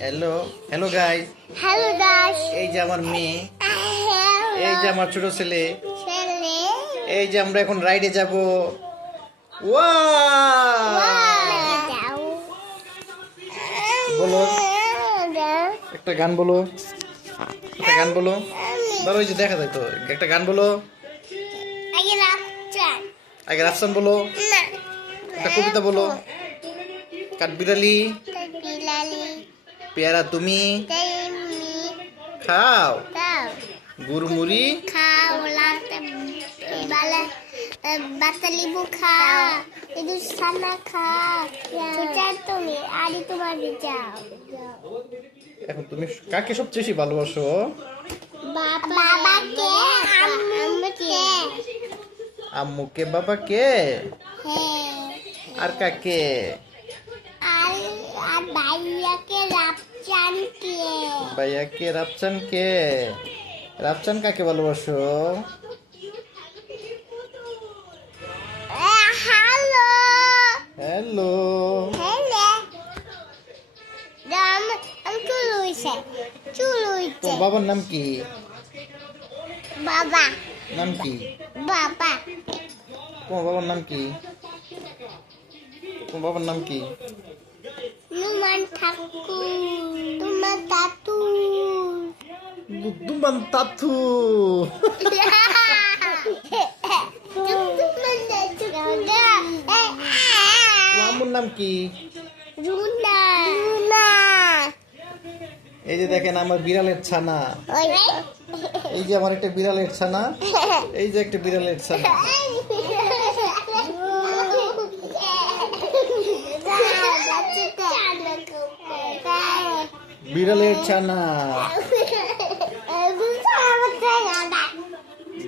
Hello hello guys, hello guys, এই যে আমার মেয়ে, এই যে আমার ছোট ছেলে, এই যে আমরা এখন রাইডে যাব। বলো একটা গান বলো, একটা গান বলো। ধরো ওই যে দেখা যায় তো, একটা গান বলো। আগে রাফসান বলো, একটা কবিতা বলো। কাঠবিড়ালি পেয়ারা তুমি খাও, গুড়মুড়ি বাতালিবু খা, এদু সানা খা, চুচার তুমি আরি তোমার যাও। এখন তুমি কাকে সবচেয়ে বেশি ভালোবাসো? বাবাকে, আম্মুকে, আম্মুকে, বাবাকে, হ্যাঁ, আর কাকে? আর ভাইয়াকে, রাপচানকে। ভাইয়াকে, রাফসানকে। রাফসান কাকে ভালোবাসো? হ্যালো হ্যালো, হ্যালো চুল হইছে, চুল হইছে। তোর বাবার নাম কি? বাবা, নাম কি? বাবা, তোমার বাবার নাম কি? তোমার বাবার নাম কি? নুমান ঠাকুর, তোমার তাতু। দুমান তাথু। আম্মুর নাম কি? রুনা, রুনা। এই যে দেখেন আমার বিড়ালের ছানা, এই যে আমার একটা বিড়ালের ছানা, এই যে একটা বিড়ালের ছানা। বিড়ালের ছানা,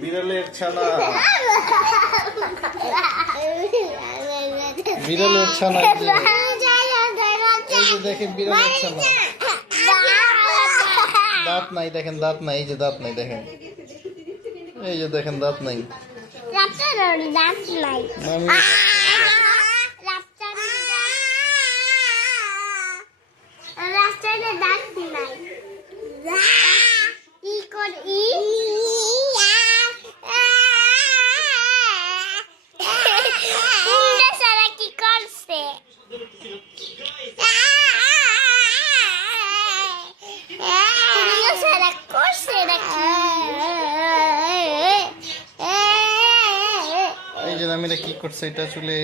বিড়ালের ছানা, বিড়ালের ছানা। এই যে দেখেন বিড়ালের ছানা, দাঁত নাই দেখেন, দাঁত নাই, এই যে দাঁত নাই দেখেন, এই যে দেখেন দাঁত নাই। আমি এই যে নামিরা কি করছে এটা চুলে?